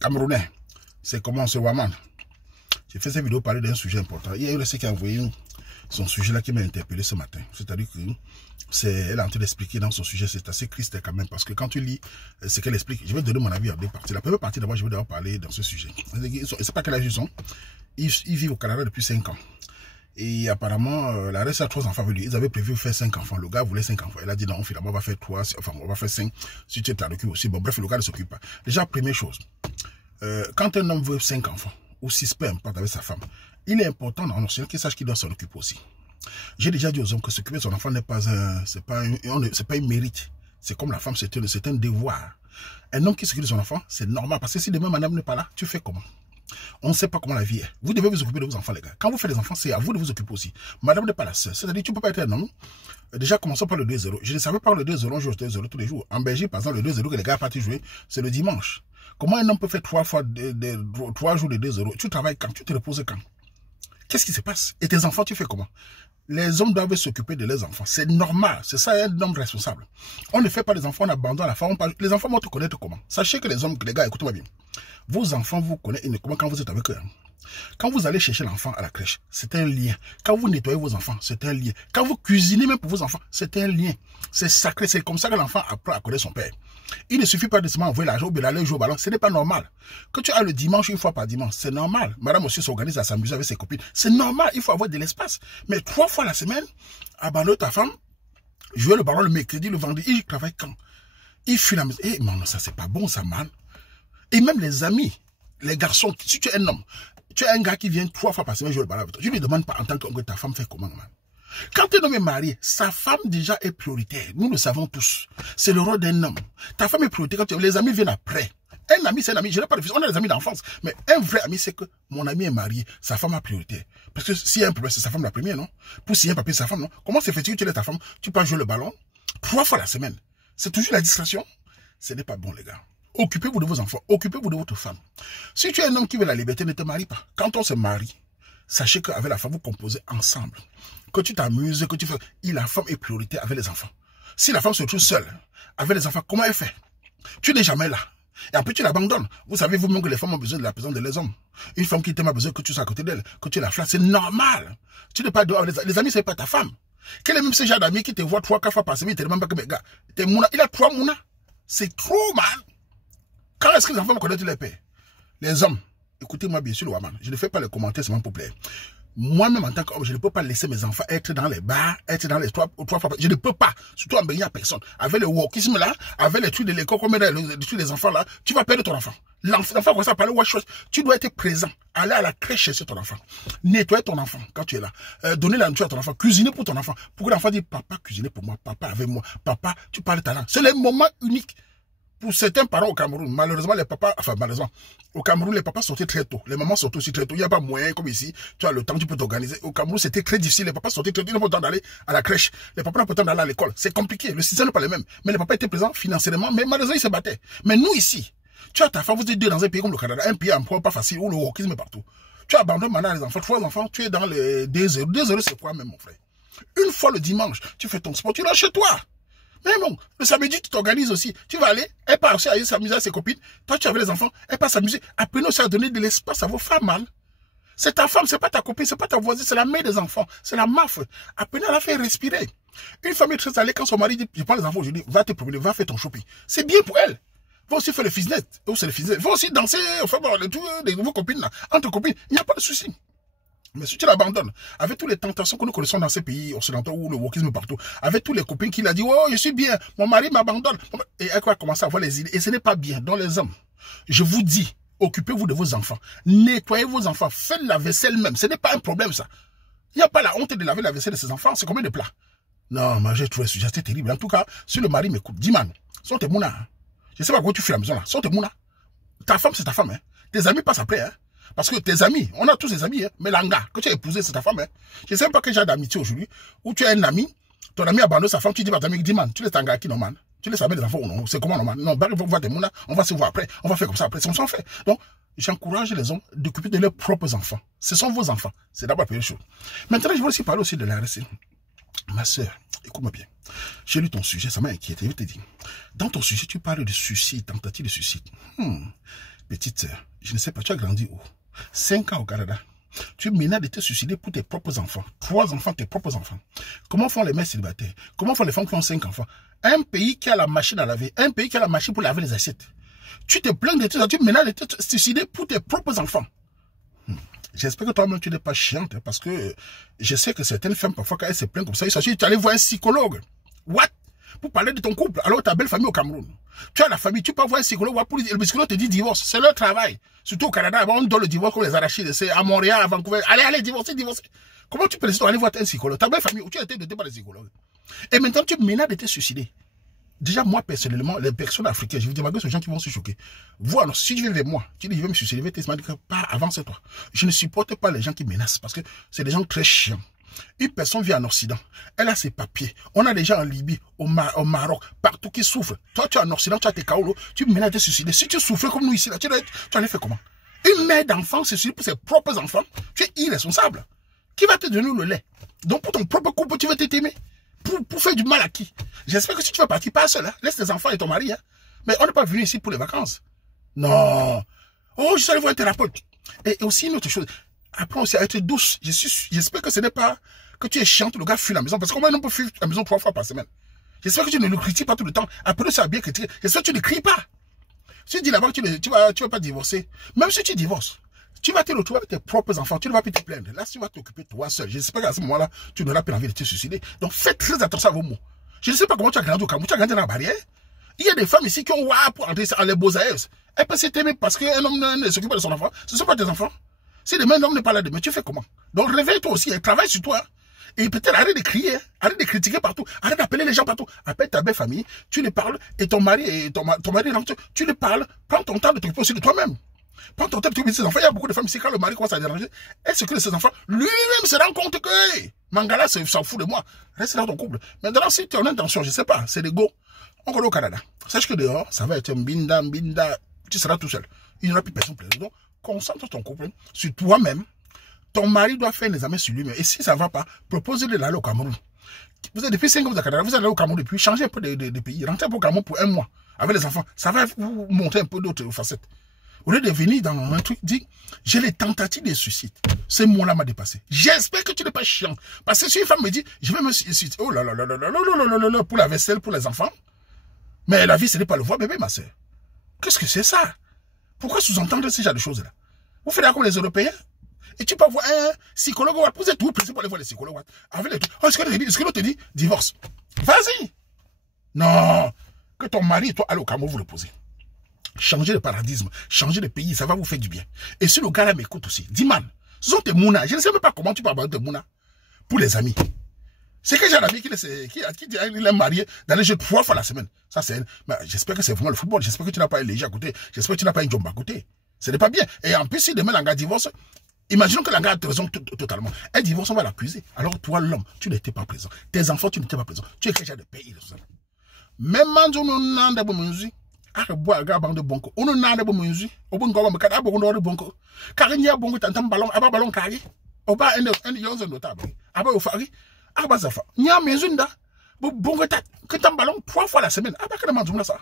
Camerounais. C'est comment ce Waman. J'ai fait cette vidéo parler d'un sujet important. Il y a eu le qui a envoyé son sujet là qui m'a interpellé ce matin. C'est-à-dire que elle est en train d'expliquer dans son sujet, c'est assez triste quand même, parce que quand tu lis ce qu'elle explique, je vais donner mon avis à deux parties. La première partie d'abord, je vais d'abord parler dans ce sujet. C'est pas quel âge ils sont. Ils vivent au Canada depuis 5 ans. Et apparemment, la reste a 3 enfants avec lui. Ils avaient prévu faire 5 enfants. Le gars voulait 5 enfants. Il a dit non, finalement, on va faire 3, enfin, on va faire 5. Si tu t'en occupes aussi. Bon, bref, le gars ne s'occupe pas. Déjà, première chose, quand un homme veut 5 enfants, ou 6, peu importe, avec sa femme, il est important dans l'océan qu'il sache qu'il doit s'en occuper aussi. J'ai déjà dit aux hommes que s'occuper de son enfant n'est pas c'est pas un mérite. C'est comme la femme, c'est un devoir. Un homme qui s'occupe de son enfant, c'est normal. Parce que si demain madame n'est pas là, tu fais comment? On ne sait pas comment la vie est. Vous devez vous occuper de vos enfants, les gars. Quand vous faites des enfants, c'est à vous de vous occuper aussi. Madame n'est pas la seule. C'est-à-dire, tu ne peux pas être un homme. Déjà, commençons par le 2-0. Je ne savais pas le 2-0, on joue 2-0 tous les jours. En Belgique, par exemple, le 2-0 que les gars partent jouer, c'est le dimanche. Comment un homme peut faire 3 jours de 2-0? Tu travailles quand? Tu te reposes quand? Qu'est-ce qui se passe? Et tes enfants, tu fais comment? Les hommes doivent s'occuper de leurs enfants. C'est normal. C'est ça un homme responsable. On ne fait pas des enfants, on abandonne la femme. Les enfants vont te connaître comment? Sachez que les hommes, les gars, écoutez-moi bien. Vos enfants vous connaissent uniquement quand vous êtes avec eux. Quand vous allez chercher l'enfant à la crèche, c'est un lien. Quand vous nettoyez vos enfants, c'est un lien. Quand vous cuisinez même pour vos enfants, c'est un lien. C'est sacré. C'est comme ça que l'enfant apprend à connaître son père. Il ne suffit pas de seulement envoyer l'argent ou d'aller jouer au ballon. Ce n'est pas normal. Que tu as le dimanche une fois par dimanche, c'est normal. Madame aussi s'organise à s'amuser avec ses copines. C'est normal. Il faut avoir de l'espace. Mais 3 fois la semaine, abandonner ta femme, jouer le ballon le mercredi, le vendredi, il travaille quand? Il fuit la maison. Eh, non, ça, c'est pas bon, ça, man. Et même les amis, les garçons, si tu es un homme, tu es un gars qui vient 3 fois par semaine jouer le ballon avec toi. Je ne lui demande pas en tant qu'homme que ta femme fait comment, man. Quand un homme est marié, sa femme déjà est prioritaire. Nous le savons tous. C'est le rôle d'un homme. Ta femme est prioritaire quand les amis viennent après. Un ami, c'est un ami. Je n'ai pas de fils. On a des amis d'enfance. Mais un vrai ami, c'est que mon ami est marié. Sa femme a prioritaire. Parce que s'il y a un problème, c'est sa femme la première, non? Pour s'il y a un papier, c'est sa femme, non? Comment c'est fait-il que tu laisses ta femme? Tu peux jouer le ballon 3 fois la semaine. C'est toujours la distraction. Ce n'est pas bon, les gars. Occupez-vous de vos enfants. Occupez-vous de votre femme. Si tu es un homme qui veut la liberté, ne te marie pas. Quand on se marie, sachez qu'avec la femme, vous composez ensemble. Que tu t'amuses, que tu fais... La femme est prioritaire avec les enfants. Si la femme se trouve seule avec les enfants, comment elle fait? Tu n'es jamais là. Et après, tu l'abandonnes. Vous savez vous-même que les femmes ont besoin de la présence de les hommes. Une femme qui t'aime a besoin que tu sois à côté d'elle, que tu la flattes. C'est normal. Tu n'es pas dehors. Les amis, c'est pas ta femme. Quel est même ce genre d'amis qui te voit 3-4 fois par semaine, il te demande pas que, mais gars, t'es mouna. Il a 3 mounas. C'est trop mal. Quand est-ce que les enfants vont connaître les pères? Les hommes, écoutez-moi bien sûr, le Waman. Je ne fais pas les commentaires seulement pour plaire. Moi-même, en tant qu'homme, je ne peux pas laisser mes enfants être dans les bars, être dans les 3 fois. Je ne peux pas. Surtout en bénir à personne. Avec le wokisme là, avec les trucs de l'école, comme les trucs des enfants là, tu vas perdre ton enfant. L'enfant commence à parler wash. Tu dois être présent. Aller à la crèche chercher ton enfant. Nettoyer ton enfant quand tu es là. Donner la nourriture à ton enfant. Cuisiner pour ton enfant. Pour que l'enfant dise, papa, cuisiner pour moi. Papa, avec moi. Papa, tu parles ta langue. C'est le moment unique. Pour certains parents au Cameroun, malheureusement, les papas, enfin, malheureusement, au Cameroun, les papas sortaient très tôt. Les mamans sortent aussi très tôt. Il n'y a pas moyen, comme ici. Tu as le temps, tu peux t'organiser. Au Cameroun, c'était très difficile. Les papas sortaient très tôt. Ils n'ont pas le temps d'aller à la crèche. Les papas n'ont pas le temps d'aller à l'école. C'est compliqué. Le système n'est pas le même. Mais les papas étaient présents financièrement. Mais malheureusement, ils se battaient. Mais nous, ici, tu as ta femme, vous êtes deux dans un pays comme le Canada. Un pays en pas facile où le wokisme est partout. Tu abandonnes maintenant les enfants. 3 enfants, tu es dans les 2 heures. 2 heures, c'est quoi même, mon frère? Une fois le dimanche, tu fais ton sport, tu rentres chez toi. Mais bon, le samedi, tu t'organises aussi. Tu vas aller, elle part aussi aller s'amuser avec ses copines. Toi, tu avais les enfants, elle part s'amuser. Apprenez aussi à donner de l'espace à vos femmes, man. C'est ta femme, c'est pas ta copine, c'est pas ta voisine, c'est la mère des enfants. C'est la maffe. Apprenez à la faire respirer. Une femme est très allée quand son mari dit, je prends les enfants aujourd'hui, va te promener, va faire ton shopping. C'est bien pour elle. Va aussi faire le fitness. Va aussi danser, enfin, bon, les nouveaux copines, là. Entre copines, il n'y a pas de souci. Mais si tu l'abandonnes, avec toutes les tentations que nous connaissons dans ces pays occidentaux où le wokisme partout, avec tous les copines qui l'ont dit, oh, je suis bien, mon mari m'abandonne. Et elle va commencer à avoir les idées. Et ce n'est pas bien. Dans les hommes, je vous dis, occupez-vous de vos enfants. Nettoyez vos enfants. Faites la vaisselle même. Ce n'est pas un problème, ça. Il n'y a pas la honte de laver la vaisselle de ses enfants. C'est combien de plats? Non, mais j'ai trouvé ce sujet, c'est terrible. En tout cas, si le mari m'écoute, dis, man, sont tes mounas. Hein. Je ne sais pas quoi tu fais à la maison là. Sont tes mounas. Ta femme, c'est ta femme. Hein. Tes amis passent après. Hein. Parce que tes amis, on a tous des amis, hein, mais l'anga que tu as épousé, c'est ta femme. Hein. Je ne sais pas quel genre d'amitié aujourd'hui, où tu as un ami, ton ami abandonne sa femme, tu dis à ton ami, dis man, tu laisses t'anga qui non man? Tu laisses des enfants ou non? C'est comment non man? Non, bah, on va mouna, on va se voir après, on va faire comme ça après, c'est comme ça on fait. Donc, j'encourage les hommes d'occuper de leurs propres enfants. Ce sont vos enfants. C'est d'abord la première chose. Maintenant, je veux aussi parler aussi de la RSC. Ma soeur, écoute-moi bien. J'ai lu ton sujet, ça m'a inquiété. Je te dis, dans ton sujet, tu parles de suicide, tentative de suicide. petite sœur, je ne sais pas, tu as grandi où? 5 ans au Canada. Tu menaces de te suicider pour tes propres enfants. 3 enfants, tes propres enfants. Comment font les mères célibataires? Comment font les femmes qui ont 5 enfants? Un pays qui a la machine à laver, un pays qui a la machine pour laver les assiettes. Tu te plains de tout ça, tu menaces de te suicider pour tes propres enfants. J'espère que toi-même tu n'es pas chiante, hein, parce que je sais que certaines femmes, parfois, quand elles se plaignent comme ça, il s'agit d'aller voir un psychologue. What? Pour parler de ton couple, alors ta belle famille au Cameroun. Tu as la famille, tu peux voir un psychologue, le psychologue te dit divorce, c'est leur travail. Surtout au Canada, on donne le divorce comme les arachides, c'est à Montréal, à Vancouver. Allez, divorcer. Comment tu peux aller voir un psychologue? Ta belle famille, où tu as été doté par les psychologues. Et maintenant, tu menaces de te suicider. Déjà, moi, personnellement, les personnes africaines, je vous dis, malgré ces gens qui vont se choquer. Vous, alors, si tu viens vers moi, tu dis, je vais me suicider, je vais te dire, pas, avance-toi. Je ne supporte pas les gens qui menacent, parce que c'est des gens très chiants. Une personne vit en Occident, elle a ses papiers. On a des gens en Libye, au Maroc, partout qui souffrent. Toi, tu es en Occident, tu as tes kaolos, tu menaces de te suicider. Si tu souffrais comme nous ici, là, tu allais faire comment? Une mère d'enfant se suicide pour ses propres enfants, tu es irresponsable. Qui va te donner le lait? Donc, pour ton propre couple, tu vas t'aimer. Pour faire du mal à qui? J'espère que si tu vas partir, pas seul, hein. Laisse tes enfants et ton mari. Hein. Mais on n'est pas venu ici pour les vacances. Non. Oh, je suis allé voir un thérapeute. Et aussi une autre chose. Apprends aussi à être douce. J'espère que ce n'est pas que tu es chiante, le gars fuit la maison. Parce qu'on peut fuir la maison 3 fois par semaine. J'espère que tu ne le critiques pas tout le temps. Après, ça a bien critiqué. J'espère que tu ne cries pas. Si tu dis là-bas que tu vas pas divorcer, même si tu divorces, tu vas te retrouver avec tes propres enfants, tu ne vas plus te plaindre. Là, tu vas t'occuper de toi seul. J'espère qu'à ce moment-là, tu n'auras plus envie de te suicider. Donc, fais très attention à vos mots. Je ne sais pas comment tu as grandi au Cameroun, tu as grandi dans la barrière. Il y a des femmes ici qui ont pour entrer à les beaux-aïeux. Elles peuvent s'aimer parce qu'un homme ne s'occupe pas de son enfant. Ce ne sont pas tes enfants. Si demain l'homme n'est pas là demain, tu fais comment? Donc, réveille-toi aussi et travaille sur toi. Et peut-être arrête de crier, arrête de critiquer partout, arrête d'appeler les gens partout. Appelle ta belle famille, tu les parles, et ton mari, tu les parles, prends ton temps de t'occuper aussi de toi-même. Prends ton temps de t'occuper de ses enfants. Il y a beaucoup de femmes ici, quand le mari commence à déranger, elle s'occupe de ses enfants, lui-même se rend compte que, hey, Mangala s'en fout de moi. Reste dans ton couple. Maintenant, si tu as une intention, je ne sais pas, c'est l'ego. On connaît au Canada. Sache que dehors, ça va être un binda, tu seras tout seul. Il n'y aura plus personne pour les. Donc, concentre ton couple sur toi-même. Ton mari doit faire les examens sur lui-même. Et si ça ne va pas, proposez-le d'aller au Cameroun. Vous êtes depuis 5 ans au Canada, vous allez au Cameroun depuis, changez un peu de pays, rentrez au Cameroun pour 1 mois avec les enfants. Ça va vous montrer un peu d'autres facettes. Au lieu de venir dans un truc, dit, j'ai les tentatives de suicide. Ce mot-là m'a dépassé. J'espère que tu n'es pas chiant. Parce que si une femme me dit, je vais me suicider, oh là là là là là là là, pour la vaisselle, pour les enfants. Mais la vie, ce n'est pas le voir bébé, ma soeur. Qu'est-ce que c'est ça? Pourquoi sous-entendre ce genre de choses-là? Vous faites comme les Européens? Et tu peux voir un psychologue, vous êtes tout pressé pour aller voir les psychologues. Avec les trucs. Oh, est-ce que l'autre te dit divorce? Vas-y. Non. Que ton mari et toi, allez au Cameroun vous le posez. Changez de paradigme, changez de pays, ça va vous faire du bien. Et si le gars là m'écoute aussi, dis man, ce sont tes mounas. Je ne sais même pas comment tu peux avoir tes mounas pour les amis. C'est que j'ai un ami qui est marié dans les jeux 3 fois la semaine. Ça, c'est. J'espère que c'est vraiment le football. J'espère que tu n'as pas un léger à côté. J'espère que tu n'as pas une jombe à côté. Ce n'est pas bien. Et en plus, si demain l'anga divorce, imaginons que l'anga a raison totalement. Elle divorce, on va l'accuser. Alors toi, l'homme, tu n'étais pas présent. Tes enfants, tu n'étais pas présent. Tu es déjà de pays. Même si on n'a pas de musique, on a de bonko. On a de musique. On a de bonko. Car il y a bonko, t'entends ballon, à ballon carré. On va un yonze notable. À bas au fari. À bas zafa. Nya mezunda. Bonko tat. Que t'en ballon 3 fois la semaine. À bas que le manjoum là ça.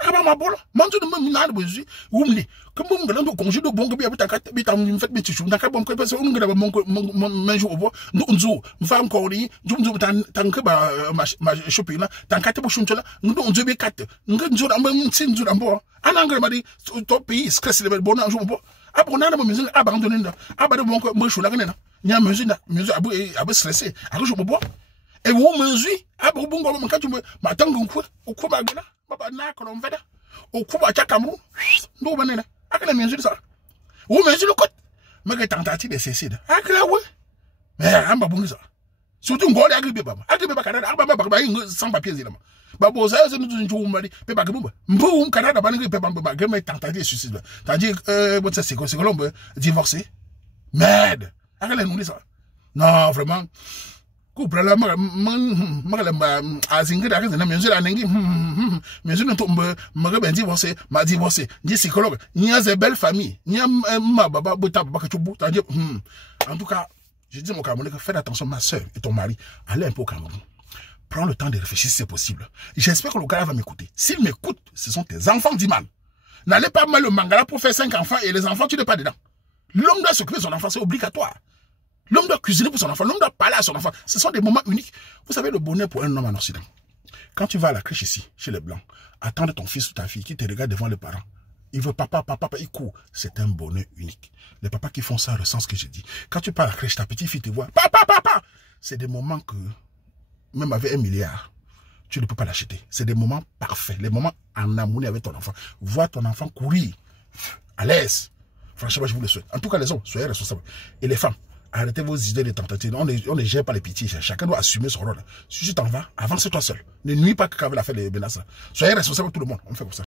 Aba ma bolo manzo de même na de bozu wumni comme bon ngala ndo congé do bongo bi abita kat bi tam fait bi tishu ndaka bon ko parce on ngala mon manjo obo nzo mfa encore ri nzo tan ka ba ma shopping la tan kat bo shunto la nzo bi kat nzo da mbam tin nzo da mbo ana ngala ma di to pays stress le bon na bo abona na mo musique abandonné nda abade bon ko mo shula ngena nya musique abu stressé ako jo bo e wo musique abu bongo mo katu ma tangu ko ba gona baba na kono mveda okuba cha Cameroun ndo banena akala menjili ça ou menjili ko mega tentative de suicide akala we mais amba bungi ça surtout ngole agribe baba Canada aba baba sans papiers zilama babo ça c'est nous nju mali pe baba mbu Canada bangi pe baba game tentative de suicide c'est-à-dire bon ça c'est colombe divorcé merde akala nous ça non vraiment couple là ma azingira kaza na menjira nengi menjira to ma divorcé ma divorcé ni psychologue ni a une belle famille ni ma baba bota baba que tu en tout cas je dis mon Camerounais que fais attention ma soeur et ton mari allez un peu au Cameroun prends le temps de réfléchir si c'est possible j'espère que le gars va m'écouter s'il m'écoute ce sont tes enfants d'Iman N'allez pas mettre le mangala pour faire 5 enfants et les enfants, tu n'es pas dedans. L'homme doit s'occuper de son enfant, c'est obligatoire. L'homme doit cuisiner pour son enfant, l'homme doit parler à son enfant. Ce sont des moments uniques. Vous savez, le bonheur pour un homme en Occident. Quand tu vas à la crèche ici, chez les Blancs, attendre ton fils ou ta fille qui te regarde devant les parents. Il veut papa, il court. C'est un bonheur unique. Les papas qui font ça ressentent ce que je dis. Quand tu pars à la crèche, ta petite fille te voit. Papa. C'est des moments que, même avec 1 milliard, tu ne peux pas l'acheter. C'est des moments parfaits. Les moments en harmonie avec ton enfant. Voir ton enfant courir à l'aise. Franchement, je vous le souhaite. En tout cas, les hommes, soyez responsables. Et les femmes, arrêtez vos idées de tentatives. On ne gère pas les pitiés. Chacun doit assumer son rôle. Si tu t'en vas, avance-toi seul. Ne nuis pas qu'avec la fête des menaces. Soyez responsables tout le monde. On fait comme ça.